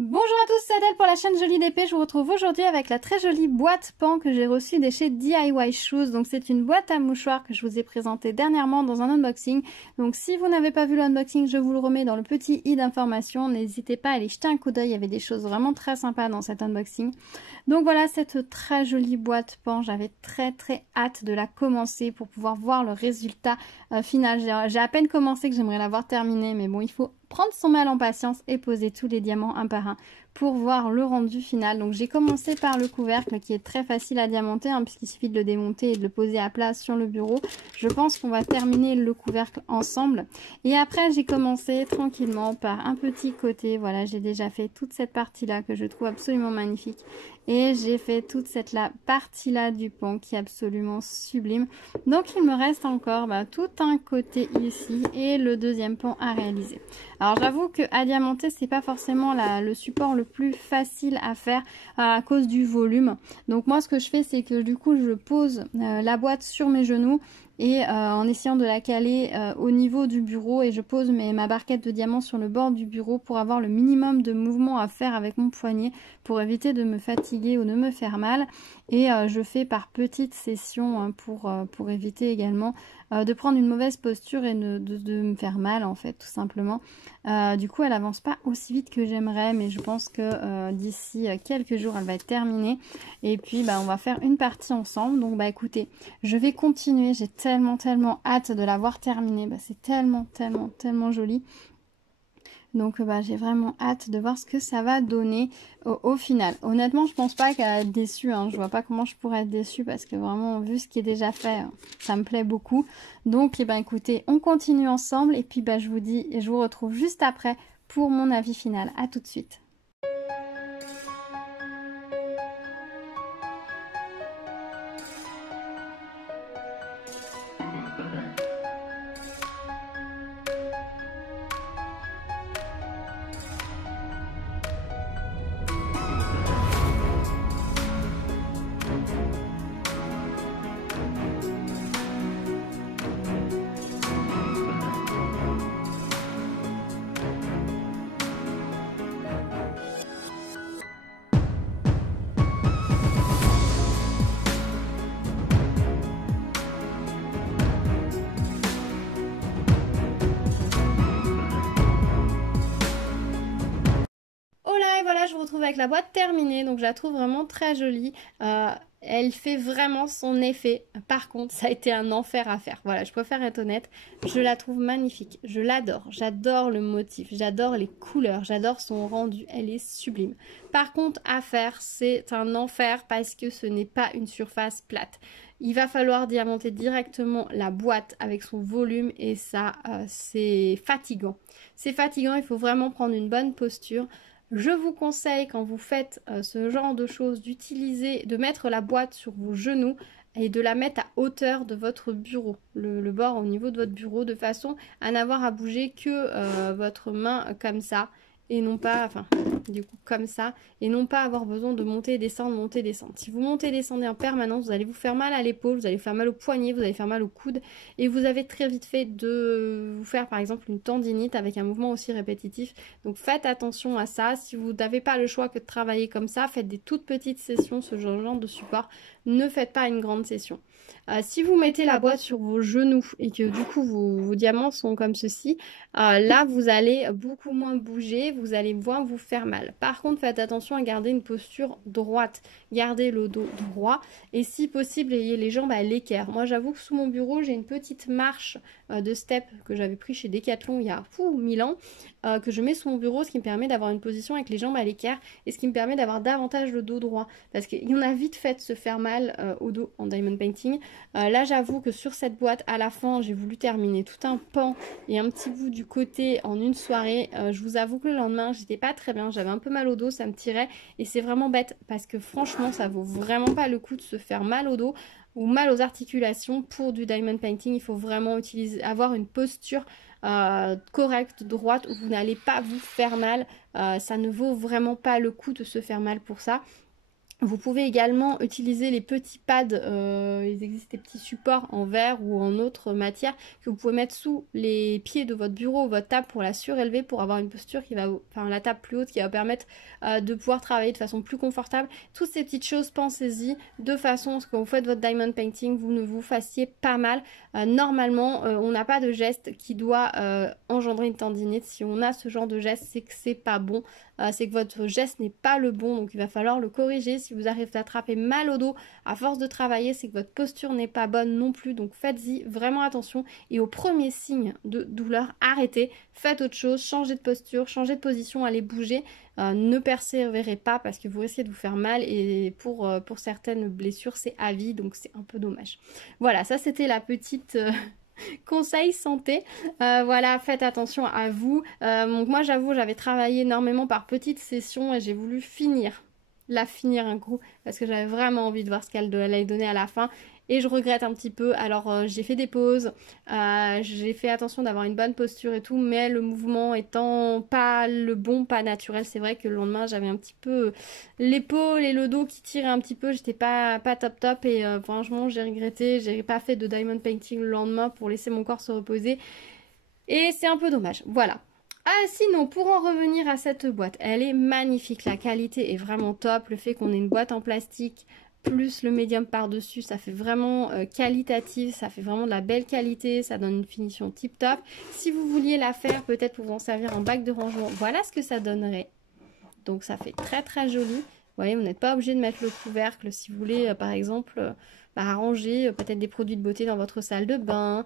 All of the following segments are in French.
Bonjour à tous, c'est Adèle pour la chaîne Jolie d'épée. Je vous retrouve aujourd'hui avec la très jolie boîte pan que j'ai reçue de chez DIY Shoes. Donc c'est une boîte à mouchoirs que je vous ai présentée dernièrement dans un unboxing. Donc si vous n'avez pas vu l'unboxing, je vous le remets dans le petit i d'information. N'hésitez pas à aller jeter un coup d'œil, il y avait des choses vraiment très sympas dans cet unboxing. Donc voilà cette très jolie boîte pan, j'avais très hâte de la commencer pour pouvoir voir le résultat final. J'ai à peine commencé que j'aimerais l'avoir terminée, mais bon, il faut prendre son mal en patience et poser tous les diamants un par un pour voir le rendu final. Donc j'ai commencé par le couvercle qui est très facile à diamanter puisqu'il suffit de le démonter et de le poser à plat sur le bureau. Je pense qu'on va terminer le couvercle ensemble. Et après j'ai commencé tranquillement par un petit côté. Voilà, j'ai déjà fait toute cette partie là que je trouve absolument magnifique. Et j'ai fait toute cette partie là du pan qui est absolument sublime. Donc il me reste encore tout un côté ici et le deuxième pan à réaliser. Alors j'avoue que à diamanter c'est pas forcément le support le plus facile à faire à cause du volume. Donc moi ce que je fais c'est que du coup je pose la boîte sur mes genoux et en essayant de la caler au niveau du bureau et je pose ma barquette de diamants sur le bord du bureau pour avoir le minimum de mouvement à faire avec mon poignet pour éviter de me fatiguer ou de me faire mal. Et je fais par petites sessions pour éviter également de prendre une mauvaise posture et de me faire mal en fait tout simplement. Du coup elle avance pas aussi vite que j'aimerais, mais je pense que d'ici quelques jours elle va être terminée et puis on va faire une partie ensemble. Donc écoutez, je vais continuer, j'ai tellement hâte de l'avoir terminée, c'est tellement joli. Donc j'ai vraiment hâte de voir ce que ça va donner au final. Honnêtement je pense pas qu'elle va être déçue, je vois pas comment je pourrais être déçue parce que vraiment vu ce qui est déjà fait, ça me plaît beaucoup. Donc écoutez, on continue ensemble et puis je vous dis, je vous retrouve juste après pour mon avis final. À tout de suite. Voilà, je vous retrouve avec la boîte terminée, donc je la trouve vraiment très jolie. Elle fait vraiment son effet. Par contre, ça a été un enfer à faire. Voilà, je préfère être honnête. Je la trouve magnifique. Je l'adore. J'adore le motif. J'adore les couleurs. J'adore son rendu. Elle est sublime. Par contre, à faire, c'est un enfer parce que ce n'est pas une surface plate. Il va falloir diamanter directement la boîte avec son volume et ça, c'est fatigant. C'est fatigant. Il faut vraiment prendre une bonne posture. Je vous conseille quand vous faites ce genre de choses d'utiliser, de mettre la boîte sur vos genoux et de la mettre à hauteur de votre bureau, le bord au niveau de votre bureau, de façon à n'avoir à bouger que votre main comme ça et non pas, du coup comme ça, et non pas avoir besoin de monter et descendre, monter et descendre. Si vous montez et descendez en permanence, vous allez vous faire mal à l'épaule, vous allez vous faire mal au poignet, vous allez faire mal au coude, et vous avez très vite fait de vous faire par exemple une tendinite avec un mouvement aussi répétitif. Donc faites attention à ça. Si vous n'avez pas le choix que de travailler comme ça, faites des toutes petites sessions, ce genre de support. Ne faites pas une grande session. Si vous mettez la boîte sur vos genoux et que du coup vos diamants sont comme ceci, là vous allez beaucoup moins bouger, vous allez moins vous faire mal. Par contre, faites attention à garder une posture droite, gardez le dos droit et si possible ayez les jambes à l'équerre. Moi j'avoue que sous mon bureau j'ai une petite marche de step que j'avais pris chez Decathlon il y a 1000 ans, que je mets sous mon bureau, ce qui me permet d'avoir une position avec les jambes à l'équerre et ce qui me permet d'avoir davantage le dos droit parce qu'il y en a vite fait de se faire mal au dos en diamond painting. Là j'avoue que sur cette boîte à la fin j'ai voulu terminer tout un pan et un petit bout du côté en une soirée. Je vous avoue que le lendemain j'étais pas très bien, j'avais un peu mal au dos, ça me tirait et c'est vraiment bête parce que franchement ça vaut vraiment pas le coup de se faire mal au dos ou mal aux articulations pour du diamond painting. Il faut vraiment avoir une posture correcte, droite, où vous n'allez pas vous faire mal. Ça ne vaut vraiment pas le coup de se faire mal pour ça. Vous pouvez également utiliser les petits pads, il existe des petits supports en verre ou en autre matière que vous pouvez mettre sous les pieds de votre bureau ou votre table pour la surélever, pour avoir une posture qui va, enfin la table plus haute, qui va vous permettre de pouvoir travailler de façon plus confortable. Toutes ces petites choses, pensez-y de façon à ce que quand vous faites votre diamond painting, vous ne vous fassiez pas mal. Normalement, on n'a pas de geste qui doit engendrer une tendinite. Si on a ce genre de geste, c'est que c'est pas bon. C'est que votre geste n'est pas le bon, donc il va falloir le corriger. Si vous arrivez à attraper mal au dos à force de travailler, c'est que votre posture n'est pas bonne non plus, donc faites-y vraiment attention. Et au premier signe de douleur, arrêtez, faites autre chose, changez de posture, changez de position, allez bouger. Ne persévérez pas parce que vous risquez de vous faire mal, et pour certaines blessures, c'est à vie, donc c'est un peu dommage. Voilà, ça c'était la petite... conseil santé, voilà, faites attention à vous. Donc moi j'avoue, j'avais travaillé énormément par petites sessions et j'ai voulu finir un coup parce que j'avais vraiment envie de voir ce qu'elle allait donner à la fin, et je regrette un petit peu. Alors j'ai fait des pauses, j'ai fait attention d'avoir une bonne posture et tout, mais le mouvement étant pas le bon, pas naturel, c'est vrai que le lendemain j'avais un petit peu l'épaule et le dos qui tiraient un petit peu, j'étais pas top, et franchement j'ai regretté, j'ai pas fait de diamond painting le lendemain pour laisser mon corps se reposer, et c'est un peu dommage, voilà. Ah sinon, pour en revenir à cette boîte, elle est magnifique, la qualité est vraiment top, le fait qu'on ait une boîte en plastique plus le médium par-dessus, ça fait vraiment qualitatif, ça fait vraiment de la belle qualité, ça donne une finition tip top. Si vous vouliez la faire, peut-être pour vous en servir en bac de rangement, voilà ce que ça donnerait. Donc ça fait très très joli. Vous voyez, vous n'êtes pas obligé de mettre le couvercle si vous voulez, par exemple, ranger peut-être des produits de beauté dans votre salle de bain,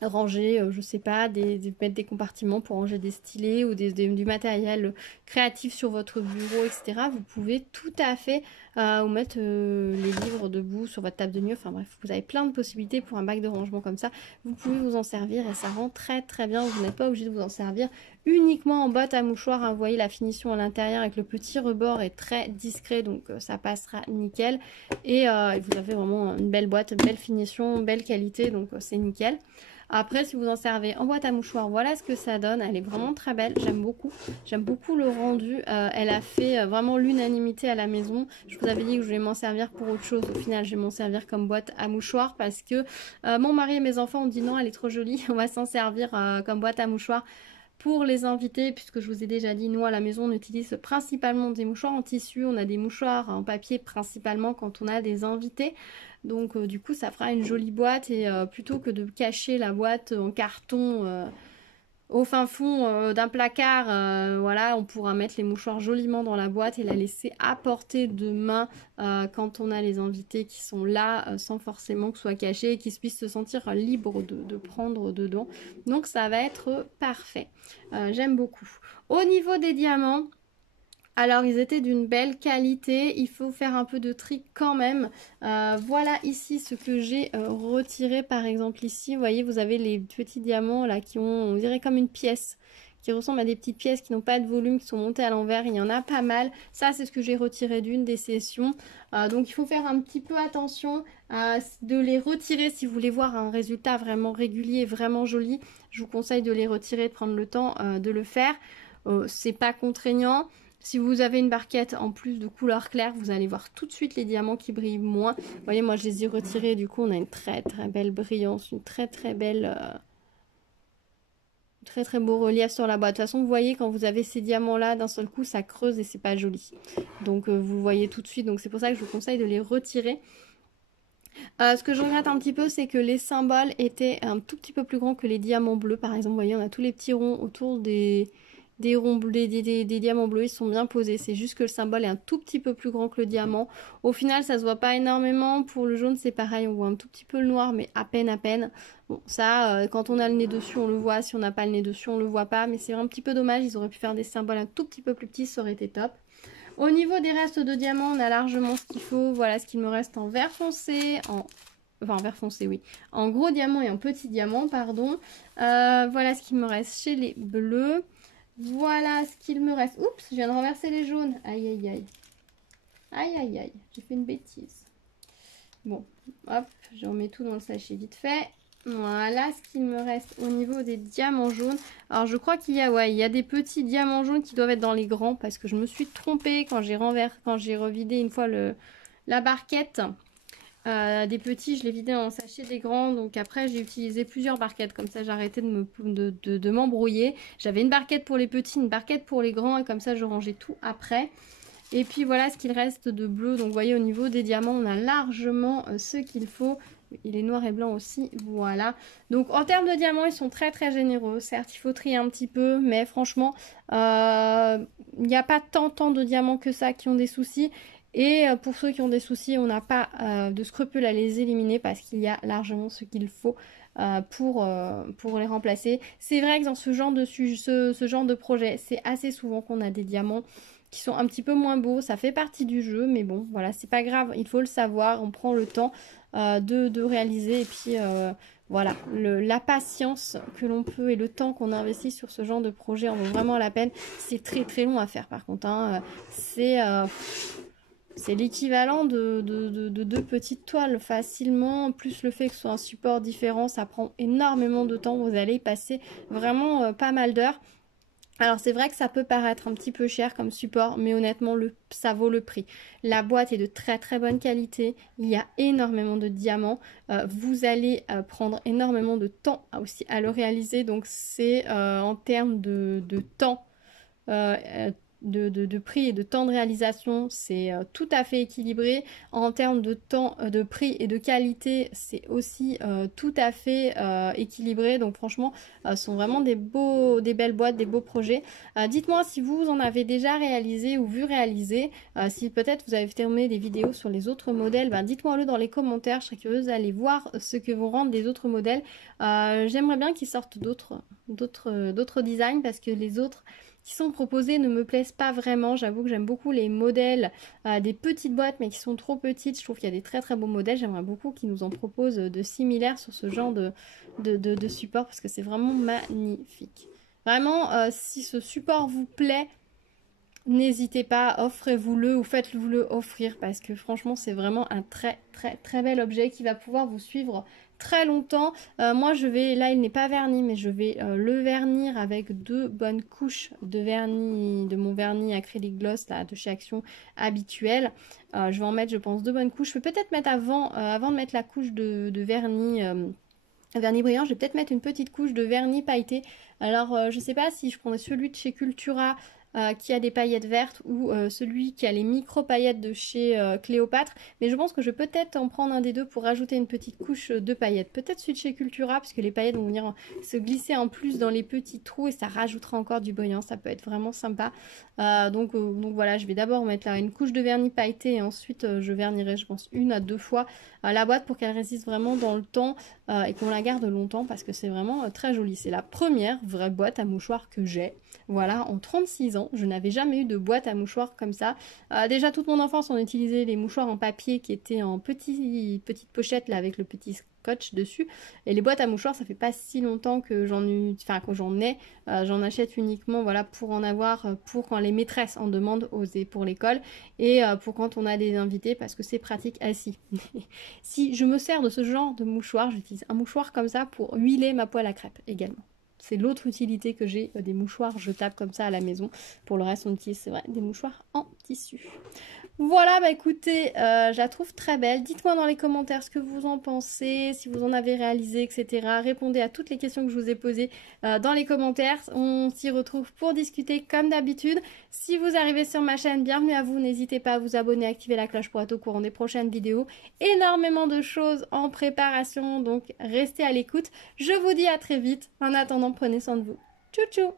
ranger, je sais pas, mettre des compartiments pour ranger des stylets ou du matériel créatif sur votre bureau, etc. Vous pouvez tout à fait ou mettre les livres debout sur votre table de nuit. Enfin bref, vous avez plein de possibilités pour un bac de rangement comme ça. Vous pouvez vous en servir et ça rend très très bien. Vous n'êtes pas obligé de vous en servir uniquement en boîte à mouchoirs. Vous voyez, la finition à l'intérieur avec le petit rebord est très discret, donc ça passera nickel. Et vous avez vraiment une belle boîte, une belle finition, belle qualité, donc c'est nickel. Après, si vous en servez en boîte à mouchoirs, voilà ce que ça donne. Elle est vraiment très belle, j'aime beaucoup. J'aime beaucoup le rendu. Elle a fait vraiment l'unanimité à la maison. Je vous avais dit que je voulais m'en servir pour autre chose. Au final, je vais m'en servir comme boîte à mouchoirs parce que mon mari et mes enfants ont dit non, elle est trop jolie. On va s'en servir comme boîte à mouchoirs pour les invités, puisque je vous ai déjà dit, nous à la maison on utilise principalement des mouchoirs en tissu, on a des mouchoirs en papier principalement quand on a des invités. Donc du coup ça fera une jolie boîte, et plutôt que de cacher la boîte en carton au fin fond d'un placard, voilà, on pourra mettre les mouchoirs joliment dans la boîte et la laisser à portée de main quand on a les invités qui sont là, sans forcément que ce soit caché, et qu'ils puissent se sentir libres de prendre dedans. Donc ça va être parfait. J'aime beaucoup. Au niveau des diamants, alors ils étaient d'une belle qualité, il faut faire un peu de tri quand même. Voilà ici ce que j'ai retiré, par exemple ici, vous voyez, vous avez les petits diamants là qui ont, on dirait comme une pièce, qui ressemblent à des petites pièces qui n'ont pas de volume, qui sont montées à l'envers, il y en a pas mal. Ça c'est ce que j'ai retiré d'une des sessions. Donc il faut faire un petit peu attention de les retirer si vous voulez voir un résultat vraiment régulier, vraiment joli. Je vous conseille de les retirer, de prendre le temps de le faire. C'est pas contraignant. Si vous avez une barquette en plus de couleur claire, vous allez voir tout de suite les diamants qui brillent moins. Vous voyez, moi je les ai retirés, du coup on a une très très belle brillance, une très très belle... très très beau relief sur la boîte. De toute façon, vous voyez, quand vous avez ces diamants là, d'un seul coup ça creuse et c'est pas joli. Donc vous le voyez tout de suite, donc c'est pour ça que je vous conseille de les retirer. Ce que je regrette un petit peu, c'est que les symboles étaient un tout petit peu plus grands que les diamants bleus. Par exemple, vous voyez, on a tous les petits ronds autour des ronds bleus, des diamants bleus, ils sont bien posés. C'est juste que le symbole est un tout petit peu plus grand que le diamant. Au final, ça se voit pas énormément. Pour le jaune, c'est pareil, on voit un tout petit peu le noir, mais à peine, à peine. Bon, ça, quand on a le nez dessus, on le voit. Si on n'a pas le nez dessus, on le voit pas. Mais c'est un petit peu dommage, ils auraient pu faire des symboles un tout petit peu plus petits, ça aurait été top. Au niveau des restes de diamants, on a largement ce qu'il faut. Voilà ce qu'il me reste en vert foncé, enfin en vert foncé, oui. En gros diamant et en petit diamant, pardon. Voilà ce qu'il me reste chez les bleus. Voilà ce qu'il me reste. Oups, je viens de renverser les jaunes. Aïe, aïe, aïe. Aïe, aïe, aïe. J'ai fait une bêtise. Bon, hop, je remets tout dans le sachet vite fait. Voilà ce qu'il me reste au niveau des diamants jaunes. Alors je crois qu'il y a, ouais, il y a des petits diamants jaunes qui doivent être dans les grands parce que je me suis trompée quand j'ai revidé une fois la barquette. Des petits, je les vidais en sachet des grands, donc après j'ai utilisé plusieurs barquettes, comme ça j'ai arrêté de m'embrouiller. J'avais une barquette pour les petits, une barquette pour les grands, et comme ça je rangeais tout après. Et puis voilà ce qu'il reste de bleu, donc vous voyez au niveau des diamants on a largement ce qu'il faut. Il est noir et blanc aussi, voilà. Donc en termes de diamants ils sont très très généreux, certes il faut trier un petit peu, mais franchement il n'y a pas tant de diamants que ça qui ont des soucis. Et pour ceux qui ont des soucis, on n'a pas de scrupules à les éliminer parce qu'il y a largement ce qu'il faut pour les remplacer. C'est vrai que dans ce genre de projet, c'est assez souvent qu'on a des diamants qui sont un petit peu moins beaux. Ça fait partie du jeu, mais bon, voilà, c'est pas grave, il faut le savoir. On prend le temps de réaliser et puis voilà, la patience que l'on peut et le temps qu'on investit sur ce genre de projet en vaut vraiment la peine. C'est très très long à faire par contre, hein. C'est l'équivalent de deux petites toiles facilement, plus le fait que ce soit un support différent, ça prend énormément de temps, vous allez y passer vraiment pas mal d'heures. Alors c'est vrai que ça peut paraître un petit peu cher comme support, mais honnêtement ça vaut le prix. La boîte est de très très bonne qualité, il y a énormément de diamants, vous allez prendre énormément de temps aussi à le réaliser, donc c'est en termes de temps de prix et de temps de réalisation, c'est tout à fait équilibré. En termes de temps, de prix et de qualité, c'est aussi tout à fait équilibré. Donc franchement, ce sont vraiment des belles boîtes, des beaux projets. Dites-moi si vous en avez déjà réalisé ou vu réaliser. Si peut-être vous avez terminé des vidéos sur les autres modèles, ben dites-moi le dans les commentaires. Je serais curieuse d'aller voir ce que vont rendre les autres modèles. J'aimerais bien qu'ils sortent d'autres designs parce que les autres qui sont proposés ne me plaisent pas vraiment. J'avoue que j'aime beaucoup les modèles des petites boîtes mais qui sont trop petites. Je trouve qu'il y a des très très beaux modèles. J'aimerais beaucoup qu'ils nous en proposent de similaires sur ce genre de support parce que c'est vraiment magnifique. Vraiment, si ce support vous plaît, n'hésitez pas, offrez-vous-le ou faites-le offrir parce que franchement c'est vraiment un très très très bel objet qui va pouvoir vous suivre très longtemps. Moi je vais, là il n'est pas verni mais je vais le vernir avec 2 bonnes couches de vernis, de mon vernis acrylique gloss là, de chez Action habituel. Je vais en mettre je pense 2 bonnes couches. Je vais peut-être mettre avant de mettre la couche de vernis. Vernis brillant, je vais peut-être mettre une petite couche de vernis pailleté. Alors je sais pas si je prendrais celui de chez Cultura qui a des paillettes vertes ou celui qui a les micro paillettes de chez Cléopâtre, mais je pense que je vais peut-être en prendre un des deux pour rajouter une petite couche de paillettes, peut-être celui de chez Cultura parce que les paillettes vont venir se glisser en plus dans les petits trous et ça rajoutera encore du brillant, ça peut être vraiment sympa. Donc voilà, je vais d'abord mettre là une couche de vernis pailleté et ensuite je vernirai je pense 1 à 2 fois la boîte pour qu'elle résiste vraiment dans le temps et qu'on la garde longtemps parce que c'est vraiment très joli. C'est la première vraie boîte à mouchoirs que j'ai. Voilà, en 36 ans, je n'avais jamais eu de boîte à mouchoirs comme ça. Déjà, toute mon enfance, on utilisait les mouchoirs en papier qui étaient en petite pochette là avec le petit scotch dessus. Et les boîtes à mouchoirs, ça fait pas si longtemps que j'en ai. J'en achète uniquement voilà, pour en avoir pour quand les maîtresses en demandent pour l'école et pour quand on a des invités parce que c'est pratique assis. Si je me sers de ce genre de mouchoir, j'utilise un mouchoir comme ça pour huiler ma poêle à crêpes également. C'est l'autre utilité que j'ai des mouchoirs jetables comme ça à la maison. Pour le reste, on utilise, c'est vrai, des mouchoirs en tissu. Voilà, bah écoutez, je la trouve très belle. Dites-moi dans les commentaires ce que vous en pensez, si vous en avez réalisé, etc. Répondez à toutes les questions que je vous ai posées dans les commentaires. On s'y retrouve pour discuter comme d'habitude. Si vous arrivez sur ma chaîne, bienvenue à vous. N'hésitez pas à vous abonner, activer la cloche pour être au courant des prochaines vidéos. Énormément de choses en préparation, donc restez à l'écoute. Je vous dis à très vite. En attendant, prenez soin de vous. Tchou tchou!